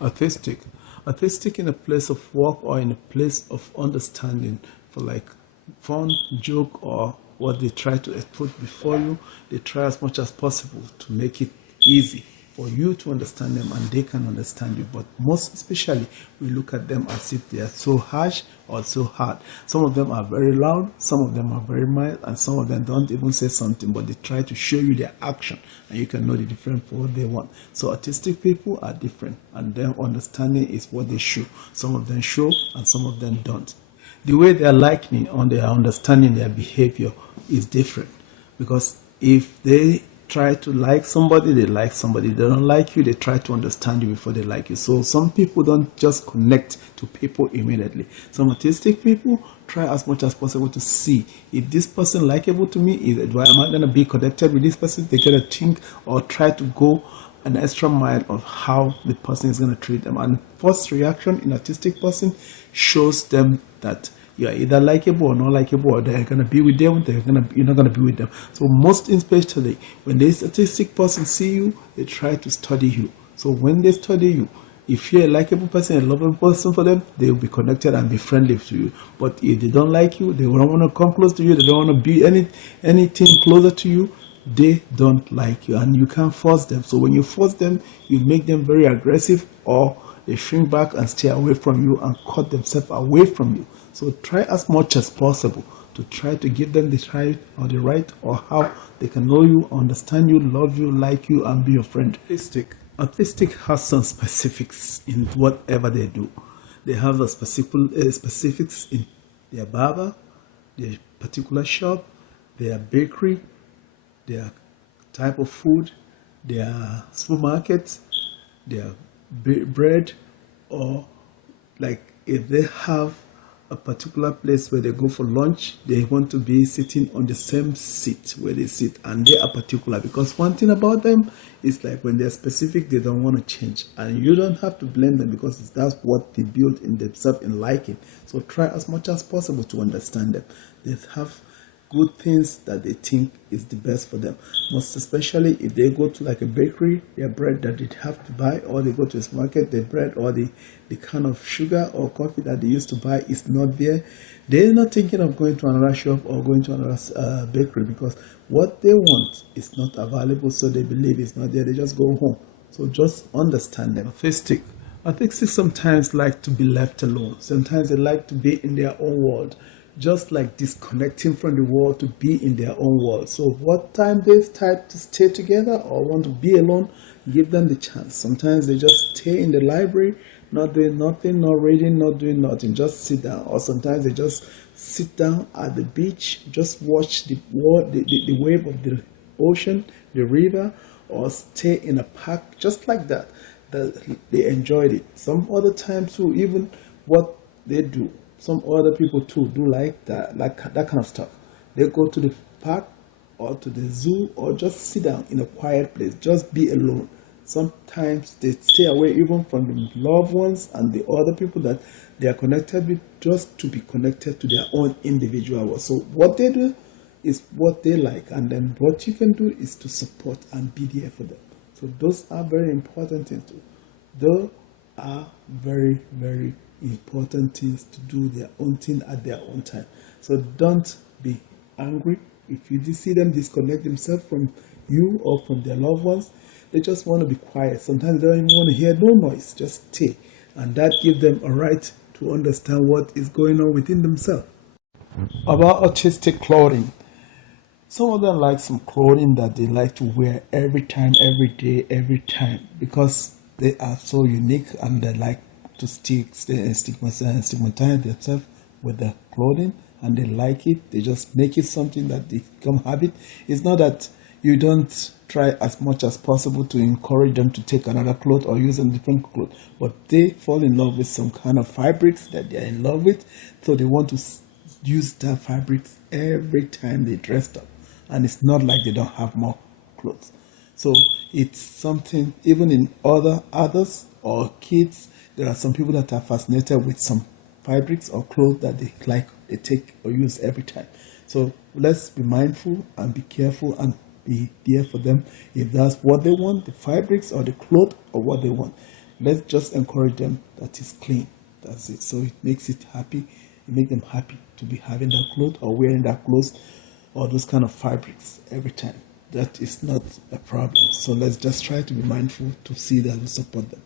Autistic. Autistic in a place of work or in a place of understanding for like fun, joke, or what they try to put before you. They try as much as possible to make it easy for you to understand them and they can understand you. But most especially, we look at them as if they are so harsh or so hard. Some of them are very loud, some of them are very mild, and some of them don't even say something, but they try to show you their action, and you can know the difference for what they want. So autistic people are different, and their understanding is what they show. Some of them show, and some of them don't. The way they are liking or they are understanding their behavior is different, because if they try to like somebody, they like somebody. They don't like you, they try to understand you before they like you. So some people don't just connect to people immediately. Some autistic people try as much as possible to see if this person likable to me, am I going to be connected with this person? They gotta think or try to go an extra mile of how the person is going to treat them. And first reaction in autistic person shows them that you're either likable or not likable, or they're gonna be with them, you're not gonna be with them. So most especially when this autistic person see you, they try to study you. So when they study you, if you're a likable person, a lovable person for them, they will be connected and be friendly to you. But if they don't like you, they don't want to come close to you, they don't want to be anything closer to you, they don't like you, and you can't force them. So when you force them, you make them very aggressive, or they shrink back and stay away from you and cut themselves away from you. So try as much as possible to try to give them the right or how they can know you, understand you, love you, like you, and be your friend. Autistic has some specifics in whatever they do. They have a specifics in their barber, their particular shop, their bakery, their type of food, their supermarket, their bread, or like if they have a particular place where they go for lunch, they want to be sitting on the same seat where they sit, and they are particular, because one thing about them is like when they're specific, they don't want to change, and you don't have to blame them because that's what they build in themselves in liking. So try as much as possible to understand them. They have good things that they think is the best for them, most especially if they go to like a bakery, their bread that they have to buy, or they go to a supermarket, the bread or the kind of sugar or coffee that they used to buy is not there. They're not thinking of going to another shop or going to another bakery, because what they want is not available, so they believe it's not there. They just go home. So just understand them. Autistic sometimes like to be left alone. Sometimes they like to be in their own world, just like disconnecting from the world to be in their own world. So what time they start to stay together or want to be alone, give them the chance. Sometimes they just stay in the library, not doing nothing, not reading, not doing nothing, just sit down. Or sometimes they just sit down at the beach, just watch the wave of the ocean, the river, or stay in a park, just like that. They enjoyed it. Some other times too, even what they do, some other people too do like that kind of stuff. They go to the park or to the zoo or just sit down in a quiet place, just be alone. Sometimes they stay away even from the loved ones and the other people that they are connected with, just to be connected to their own individual world. So what they do is what they like, and then what you can do is to support and be there for them. So those are very important things too. Those are very, very important things to do their own thing at their own time. So don't be angry if you see them disconnect themselves from you or from their loved ones. They just want to be quiet. Sometimes they don't even want to hear no noise, just stay, and that gives them a right to understand what is going on within themselves. About autistic clothing, some of them like some clothing that they like to wear every time, every day, every time, because they are so unique and they like to stigmatize themselves with the clothing, and they like it. They just make it something that they become habit. It's not that you don't try as much as possible to encourage them to take another cloth or use a different cloth, but they fall in love with some kind of fabrics that they're in love with, so they want to use that fabrics every time they dress up, and it's not like they don't have more clothes. So it's something, even in others or kids, there are some people that are fascinated with some fabrics or clothes that they like, they take or use every time. So let's be mindful and be careful and be there for them if that's what they want, the fabrics or the cloth or what they want. let's just encourage them that it's clean. That's it. So it makes it happy. It makes them happy to be having that clothes or wearing that clothes or those kind of fabrics every time. That is not a problem. So let's just try to be mindful to see that we support them.